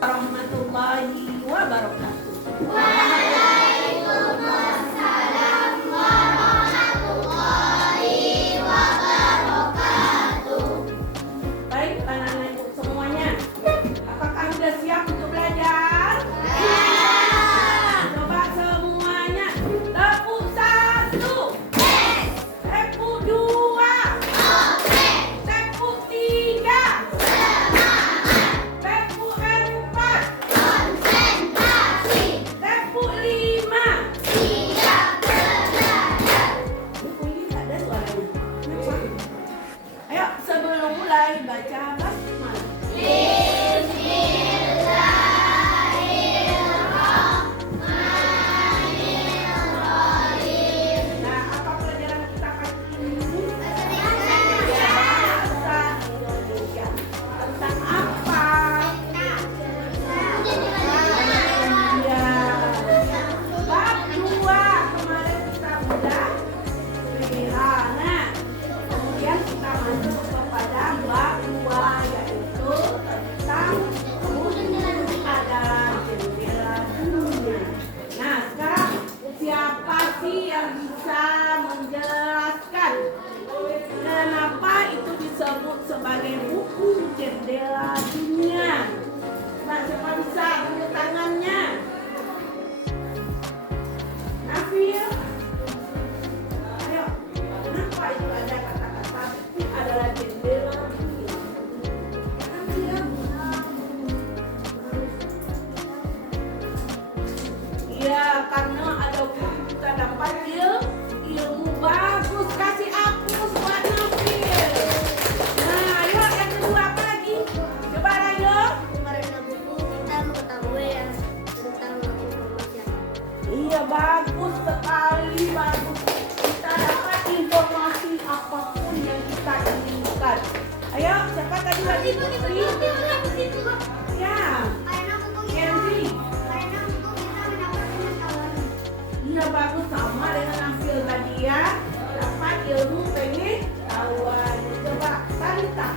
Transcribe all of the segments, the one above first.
warahmatullahi wabarakatuh. Waalaikumsalam warahmatullahi wabarakatuh. Baik, anak-anak semuanya, apakah sudah siap untuk belajar? Ya. Coba semuanya, tepuk 1, tepuk 2, tepuk 3, tepuk 4, Konsentrasi. tepuk 5. Siap belajar. Buku ini tak ada suaranya. Kenapa? Ayo, sebelum mulai baca basmalah. Nah, apa pelajaran kita pagi ini? Bahasa Indonesia. Tentang apa? Ya, bab 2 kemarin kita udah lihat. Nah, kemudian kita masuk kepada bab 2 yaitu tentang ada jendela dunia. Nah, sekarang siapa sih yang bisa menjelaskan kenapa itu disebut sebagai buku jendela dunia? Nah, siapa bisa tunjuk tangannya? Nafil? Ayo, kenapa itu ada kata-kata ini adalah jendela dunia? Nafil? Iya, karena ada buku kita dapat ilmu bagus. Kasih hapus buat Nafil. Nah, ayo yang kedua apa lagi? Coba ayo. Iya, bagus sekali, bagus. Kita dapat informasi apapun yang kita inginkan. Ayo, siapa tadi lagi? Ya, Kenzi. Iya, bagus sama dengan Nafil tadi ya. Dapat ilmu pengetahuan. Coba Talita.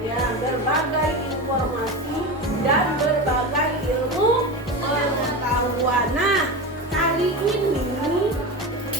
Ya, berbagai informasi dan berbagai ilmu pengetahuan. Nah, kali ini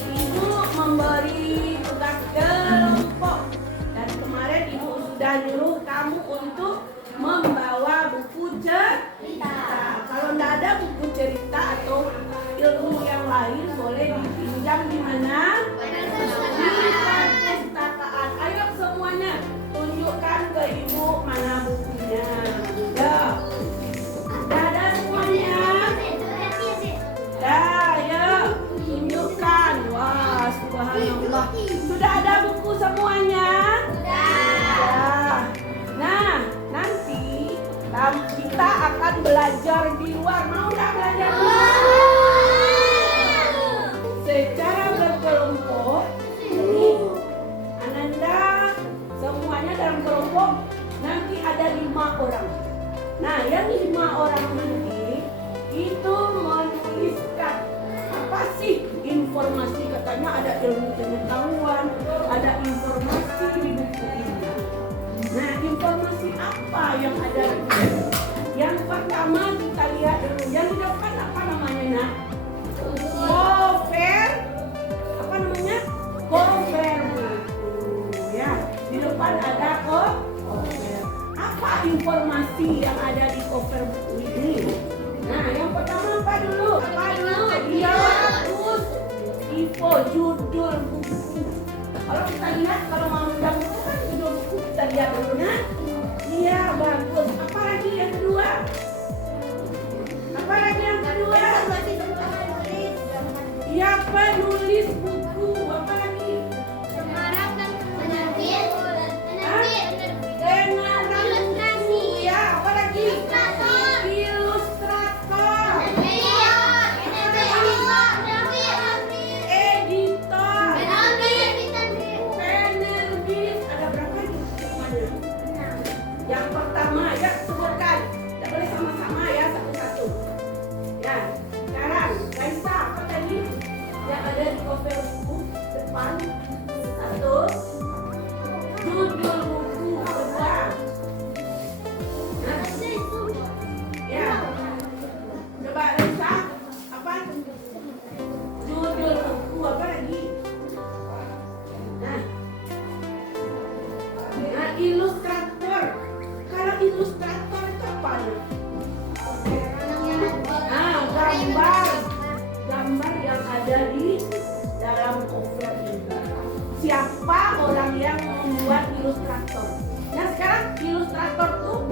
Ibu memberi tugas kelompok dan kemarin Ibu sudah nyuruh kamu untuk membawa buku cerita. Kalau tidak ada buku cerita atau ilmu yang lain boleh dipinjam di mana? Di perpustakaan. Ayo semuanya tunjukkan ke Ibu mana bukunya. Ya. Sudah ada semuanya? Dah, ya. Tunjukkan. Wah, subhanallah. Sudah ada buku semuanya? Ya. Nah, nanti kita akan belajar di luar. Mau nggak belajar di luar? Secara berkelompok. Ini Ananda semuanya dalam kelompok nanti ada 5 orang. Nah, yang 5 orang nanti itu menuliskan apa sih informasi, katanya ada ilmu pengetahuan, ada informasi di buku ini. Nah, informasi apa yang ada di buku? Yang pertama kita lihat dulu. Yang di depan apa namanya, Nak? Cover. Apa namanya? Cover buku. Ya, di depan ada cover. Apa informasi yang ada di cover buku ini? Nah, yang pertama apa dulu? Apa dulu? Iya, bagus. Info judul buku. Kalau kita lihat, kalau mau undang buku kan judul buku kita lihat dulu, nah. Iya, bagus. Apa lagi yang kedua? Apa lagi yang kedua? Iya, penulis buku. Apa lagi? Pengarang buku. Ya, apa lagi? Ilustrator. Editor. ilustrator. Kalau ilustrator itu apa? Nah, gambar yang ada di dalam cover ini. Siapa orang yang membuat ilustrator? Nah, sekarang ilustrator tuh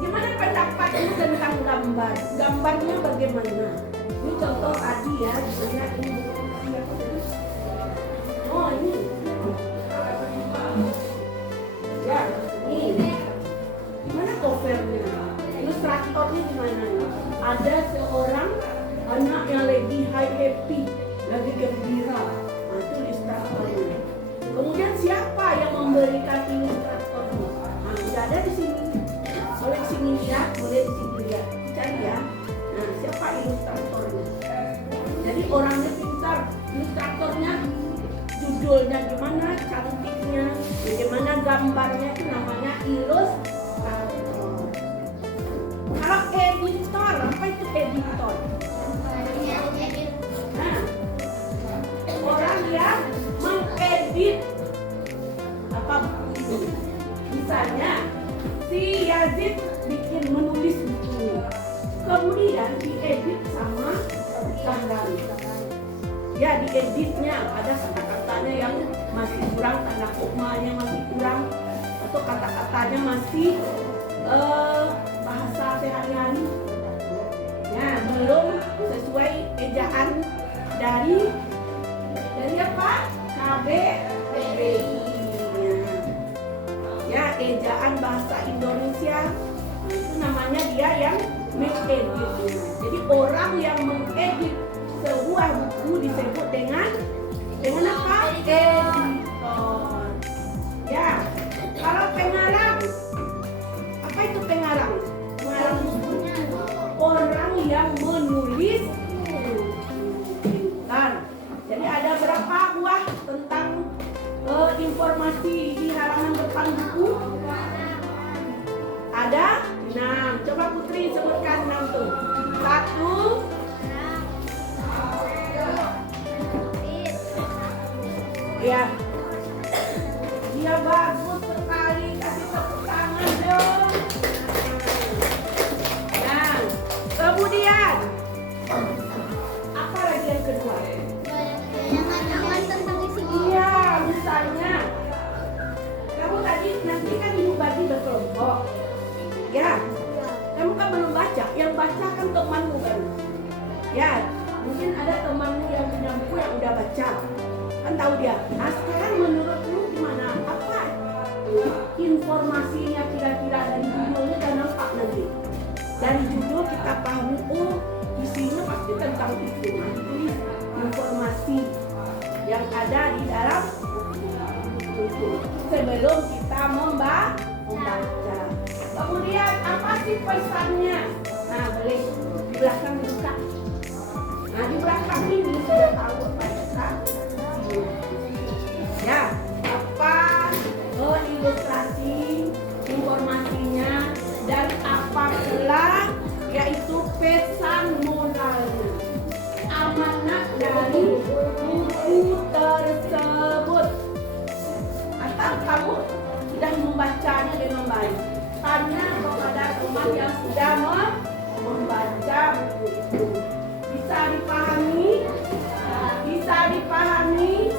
gimana pendapatmu tentang gambar? Gambarnya bagaimana? Ini contoh tadi ya, misalnya ini. Oh, ini. Ya, ini. Gimana covernya? Ilustratornya gimana? Ada seorang anak yang lagi happy, lagi gembira. Nah, itu ilustratornya. Kemudian siapa yang memberikan ilustratornya? Nah, sudah ada di sini. Boleh di sini lihat, boleh di sini lihat. Cari ya. Nah, siapa ilustratornya? Jadi orangnya pintar. Ilustratornya judulnya gimana, cantiknya, bagaimana gambarnya, itu namanya ilustrator. Kalau editor, apa itu editor? Nah, orang yang mengedit apa buku itu. Misalnya si Yazid bikin menulis buku, kemudian diedit sama Sandari. Ya, dieditnya ada kata-katanya yang masih kurang, tanda komanya masih kurang, atau kata-katanya masih bahasa sehari-hari. Ya, belum sesuai ejaan dari apa? KBBI. Ya, ejaan bahasa Indonesia. Nah, itu namanya dia yang mengedit. Jadi orang yang mengedit sebuah buku disebut dengan apa? Editor. Ya, kalau pengarang, apa itu pengarang? Pengarang bukunya orang yang menulis pintar. Jadi ada berapa buah tentang informasi di halaman depan buku? Ada 6. Coba Putri sebutkan 6 tuh. 1. Ya, dia bagus sekali, kasih tepuk tangan dong. Nah, kemudian apa lagi yang kedua? Iya, misalnya kamu tadi nanti kan ibu bagi berkelompok. Ya, kamu kan belum baca, yang baca kan temanmu kan. Ya, mungkin ada temanmu yang punya buku yang udah baca. Kan tahu dia. Nah, sekarang menurutmu gimana? Apa informasinya kira-kira dari judulnya dan nampak nanti? Dari judul kita pahami, oh isinya pasti tentang itu. Nah, tulis informasi yang ada di dalam buku sebelum kita membaca. Kemudian apa sih pesannya? Nah, boleh di belakang dibuka. Nah, di belakang ini sudah tahu apa pesan. Ya, apa ilustrasi informasinya dan apa pula yaitu pesan moralnya, amanat dari buku tersebut. Atau kamu sudah membacanya dengan baik, tanya kepada teman yang sudah membaca buku itu. Bisa dipahami? Bisa dipahami?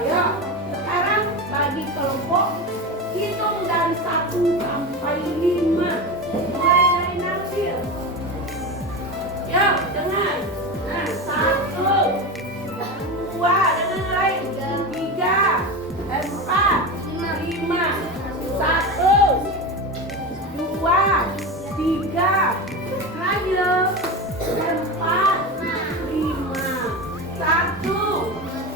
Ya, sekarang bagi kelompok hitung dari 1 sampai 5. Mulai dari Nabil. Ya, dengar. Nah, 1, 2, dengan lain. 3, 4, 5. 1, 2, 3. Lagi loh. 4, 5. 1,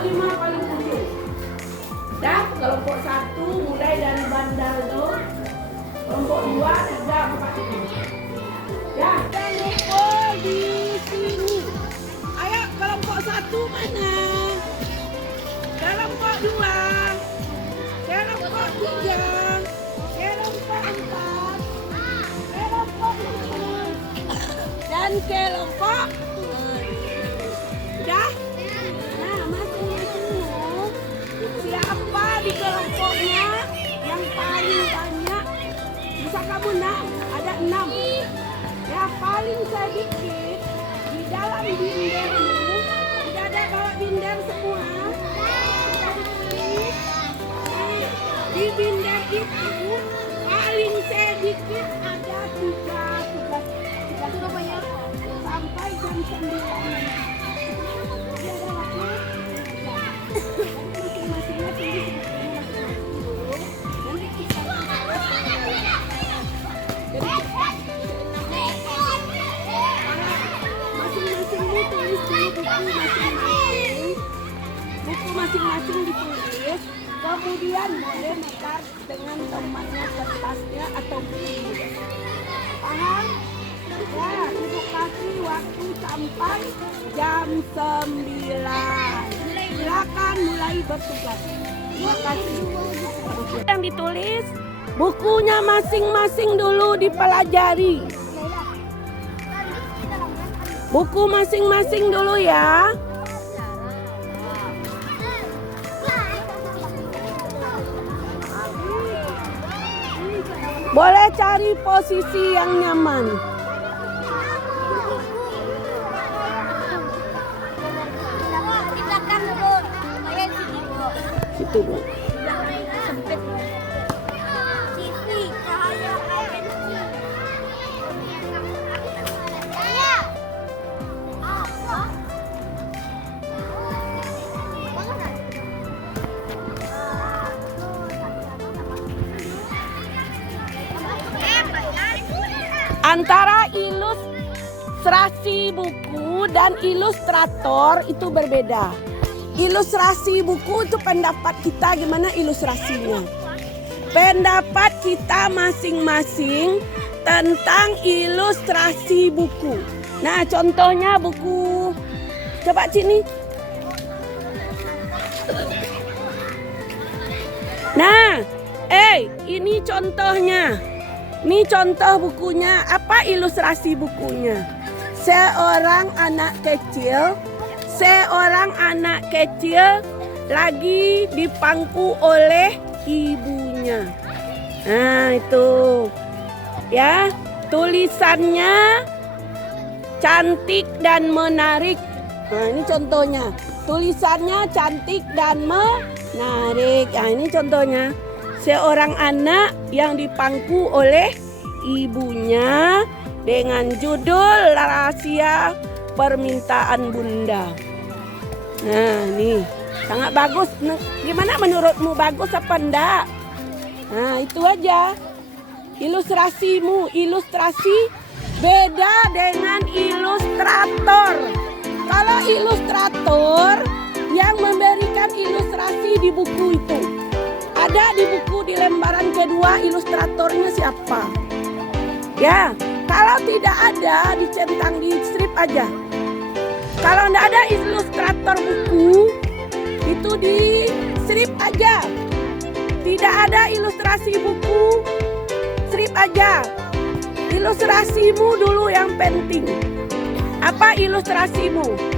5 paling ujung. Dah, kelompok 1 mulai dari bandar itu. Kelompok 2, 3, 4. Ya, kelompok di sini. Ayo kelompok 1 mana? Kelompok 2, kelompok 3, kelompok 4, kelompok 5, dan kelompok dah. Nah, masing-masingmu siapa di kelompoknya yang paling banyak? Bisa kamu nak? Ada 6. Ya, paling sedikit di dalam bindermu. Tidak ada bawa binder semua. Di binder itu paling sedikit ada 3 sampai jam 9. Dia ada waktu. Masing-masingnya tunggu dulu. Nanti kita masing-masingmu tulis dulu buku masing-masing ditulis. Kemudian boleh mekar dengan temannya kertasnya atau buku. Paham? Ya, ibu kasih waktu sampai jam 9. Silakan mulai bertugas. Terima kasih. Yang ditulis bukunya masing-masing dulu dipelajari. Buku masing-masing dulu ya. Boleh cari posisi yang nyaman. Di belakang dulu. Saya sini, Bu. Situ, Bu. Sempit. TV, cahaya ANC. Saya. Apa? Antara ilustrasi buku dan ilustrator itu berbeda. Ilustrasi buku itu pendapat kita gimana ilustrasinya. Pendapat kita masing-masing tentang ilustrasi buku. Nah, contohnya buku. Coba sini. Nah, ini contohnya. Ini contoh bukunya. Apa ilustrasi bukunya? Seorang anak kecil lagi dipangku oleh ibunya. Nah, itu. Ya, tulisannya cantik dan menarik. Nah, ini contohnya. Tulisannya cantik dan menarik. Nah, ini contohnya. Seorang anak yang dipangku oleh ibunya dengan judul Rahasia Permintaan Bunda. Nah, nih sangat bagus. Gimana menurutmu, bagus apa enggak? Nah, itu aja. Ilustrasimu, ilustrasi beda dengan ilustrator. Kalau ilustrator yang memberikan ilustrasi di buku itu. Ada di buku di lembaran kedua ilustratornya siapa? Ya, kalau tidak ada dicentang di strip aja. Kalau tidak ada ilustrator buku itu di strip aja. Tidak ada ilustrasi buku, strip aja. Ilustrasimu dulu yang penting. Apa ilustrasimu?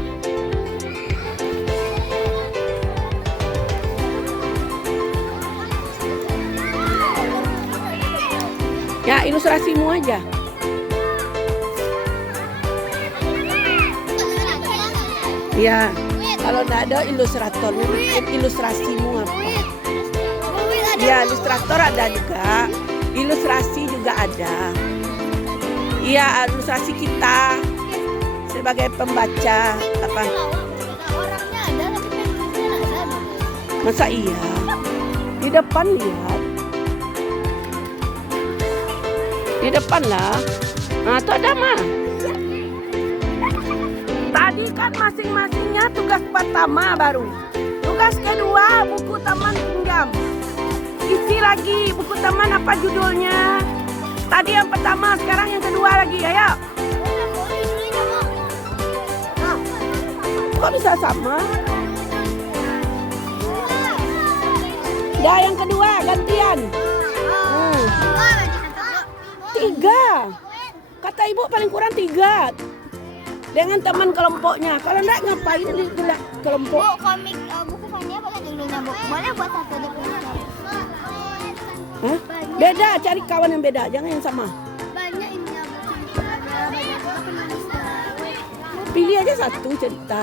Ya, ilustrasimu aja. Ya, kalau nggak ada ilustratornya, bikin ilustrasimu apa? Ya, ilustrator ada juga. Ilustrasi juga ada. Iya, ilustrasi kita sebagai pembaca apa? Orangnya ada tapi pensilnya nggak ada. Masa iya? Di depan lihat. Di depan lah. Nah, itu ada mah. Tadi kan masing-masingnya tugas pertama baru. tugas kedua, buku teman pinjam. Isi lagi buku teman, apa judulnya? Tadi yang pertama, sekarang yang kedua lagi. Ayo. Kok bisa sama? Dah yang kedua, gantian. 3. Kata ibu paling kurang 3. Dengan teman kelompoknya. Kalau enggak ngapain di kelompok? Bu, komik buku Fania boleh dulunya, Bu. Boleh buat satu depannya. Hah? Beda, cari kawan yang beda, jangan yang sama. Banyak ini ya, Bu. Banyak penulisnya. Pilih aja satu cerita.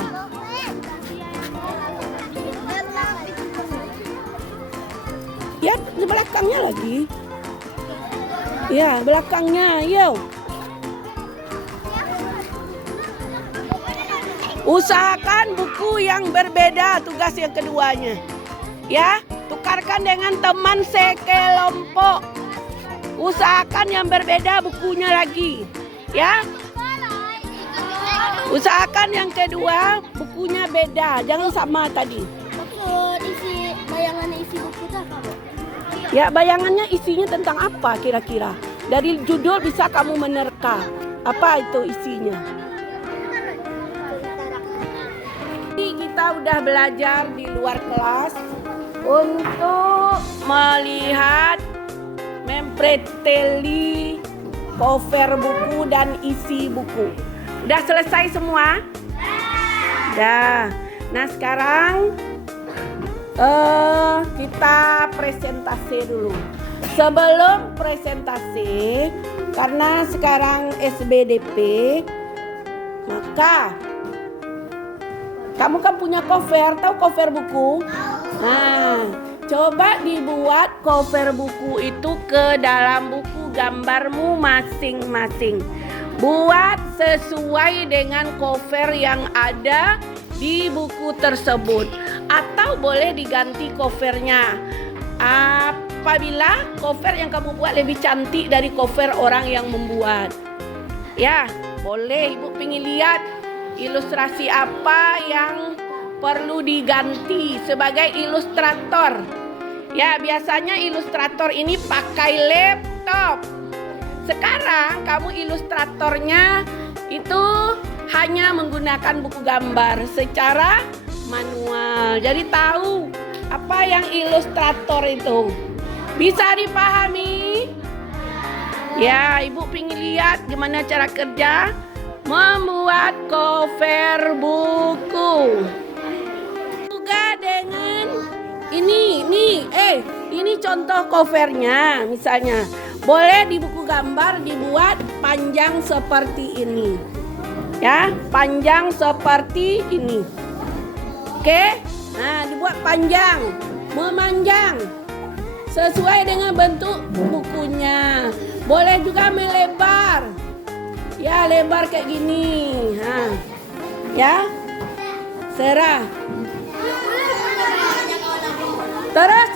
Ya, di belakangnya lagi. Ya, belakangnya, yo. Usahakan buku yang berbeda tugas yang keduanya. Ya, tukarkan dengan teman sekelompok. Usahakan yang berbeda bukunya lagi. Ya. Usahakan yang kedua bukunya beda, jangan sama tadi. Maksud isi bayangan isi buku itu apa, Bu? Ya, bayangannya isinya tentang apa kira-kira? Dari judul bisa kamu menerka apa itu isinya. Kita udah belajar di luar kelas untuk melihat mempreteli cover buku dan isi buku. Udah selesai semua? Udah. Nah sekarang kita presentasi dulu. Sebelum presentasi, karena sekarang SBDP, maka kamu kan punya cover, tahu cover buku? Nah, coba dibuat cover buku itu ke dalam buku gambarmu masing-masing. Buat sesuai dengan cover yang ada di buku tersebut. Atau boleh diganti covernya. Apabila cover yang kamu buat lebih cantik dari cover orang yang membuat. Ya, boleh Ibu pengen lihat ilustrasi apa yang perlu diganti sebagai ilustrator. Ya, biasanya ilustrator ini pakai laptop. Sekarang kamu ilustratornya itu hanya menggunakan buku gambar secara manual. Jadi tahu apa yang ilustrator itu. Bisa dipahami? Ya, Ibu pengen lihat gimana cara kerja membuat cover buku. Juga dengan ini contoh covernya misalnya. Boleh di buku gambar dibuat panjang seperti ini. Ya, panjang seperti ini. Oke? Nah, dibuat panjang, memanjang sesuai dengan bentuk bukunya. Boleh juga melebar. Ya, lebar kayak gini. Nah, ya, serah. Terus